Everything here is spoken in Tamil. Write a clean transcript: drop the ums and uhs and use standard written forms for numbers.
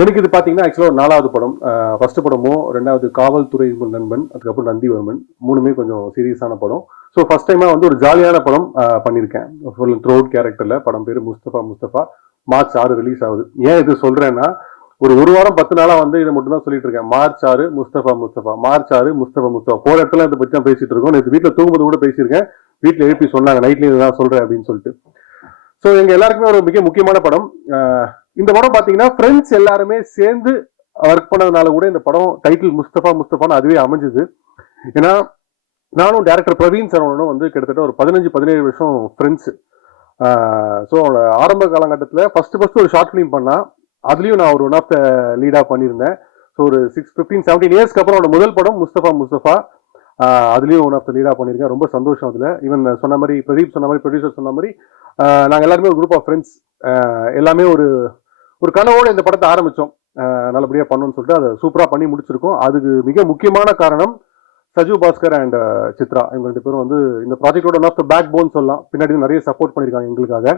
எனக்கு இது பார்த்தீங்கன்னா ஆக்சுவலாக ஒரு 4வது படம். ஃபர்ஸ்ட் படமும் 2வது காவல்துறை நண்பன், அதுக்கப்புறம் நந்திவர்மன். 3மே கொஞ்சம் சீரியஸான படம். ஸோ ஃபர்ஸ்ட் டைமாக வந்து ஒரு ஜாலியான படம் பண்ணியிருக்கேன். ஃபுல் த்ரூ அவுட் கேரக்டரில். படம் பேர் முஸ்தபா முஸ்தபா. மார்ச் 6 ரிலீஸ் ஆகுது. ஏன் இது சொல்கிறேன்னா, ஒரு வாரம் 10 நாளாக வந்து இதை மட்டும் தான் சொல்லிட்டு இருக்கேன். March 6 Mustafa Mustafa, March 6 Mustafa Mustafa. போகிற இடத்துல இதை பற்றி தான் பேசிட்டு இருக்கோம். நேற்று வீட்டில் தூங்கும்போது கூட பேசியிருக்கேன். வீட்டில் எழுப்பி சொன்னாங்க, நைட்லேயும் இதுதான் சொல்கிறேன் அப்படின்னு சொல்லிட்டு. ஸோ எங்க எல்லாருக்குமே ஒரு மிக முக்கியமான படம். இந்த படம் பாத்தீங்கன்னா ஃப்ரெண்ட்ஸ் எல்லாருமே சேர்ந்து ஒர்க் பண்ணதுனால கூட இந்த படம் டைட்டில் முஸ்தபா முஸ்தபான்னு அதுவே அமைஞ்சது. ஏன்னா நானும் டேரக்டர் பிரவீன் சரவணனும் வந்து கிட்டத்தட்ட ஒரு 15-17 வருஷம் ஃப்ரெண்ட்ஸ். ஸோ ஆரம்ப காலகட்டத்தில் ஃபர்ஸ்ட் ஒரு ஷார்ட் ஃபிலிம் பண்ணா, அதுலயும் நான் ஒரு ஒன் ஆஃப் த லீடா பண்ணியிருந்தேன். ஸோ ஒரு 15-17 இயர்ஸ்க்கு அப்புறம் அவனோட முதல் படம் முஸ்தபா முஸ்தபா. அதுலயும் ஒன் ஆஃப் த லீடா பண்ணியிருக்கேன். ரொம்ப சந்தோஷம் அதுல. ஈவன் சொன்ன மாதிரி பிரதீப் சொன்ன மாதிரி, ப்ரொடியூசர் சொன்ன மாதிரி, நாங்கள் எல்லாருமே ஒரு குரூப் ஆஃப் ஃப்ரெண்ட்ஸ் எல்லாமே ஒரு கனவோடு இந்த படத்தை ஆரம்பித்தோம். நல்லபடியாக பண்ணணும்னு சொல்லிட்டு அதை சூப்பராக பண்ணி முடிச்சிருக்கோம். அதுக்கு மிக முக்கியமான காரணம் சஜு பாஸ்கர் அண்ட் சித்ரா. இவங்க 2 பேரும் வந்து இந்த ப்ராஜெக்டோட one of the backbone சொல்லலாம். பின்னாடி நிறைய சப்போர்ட் பண்ணியிருக்காங்க எங்களுக்காக.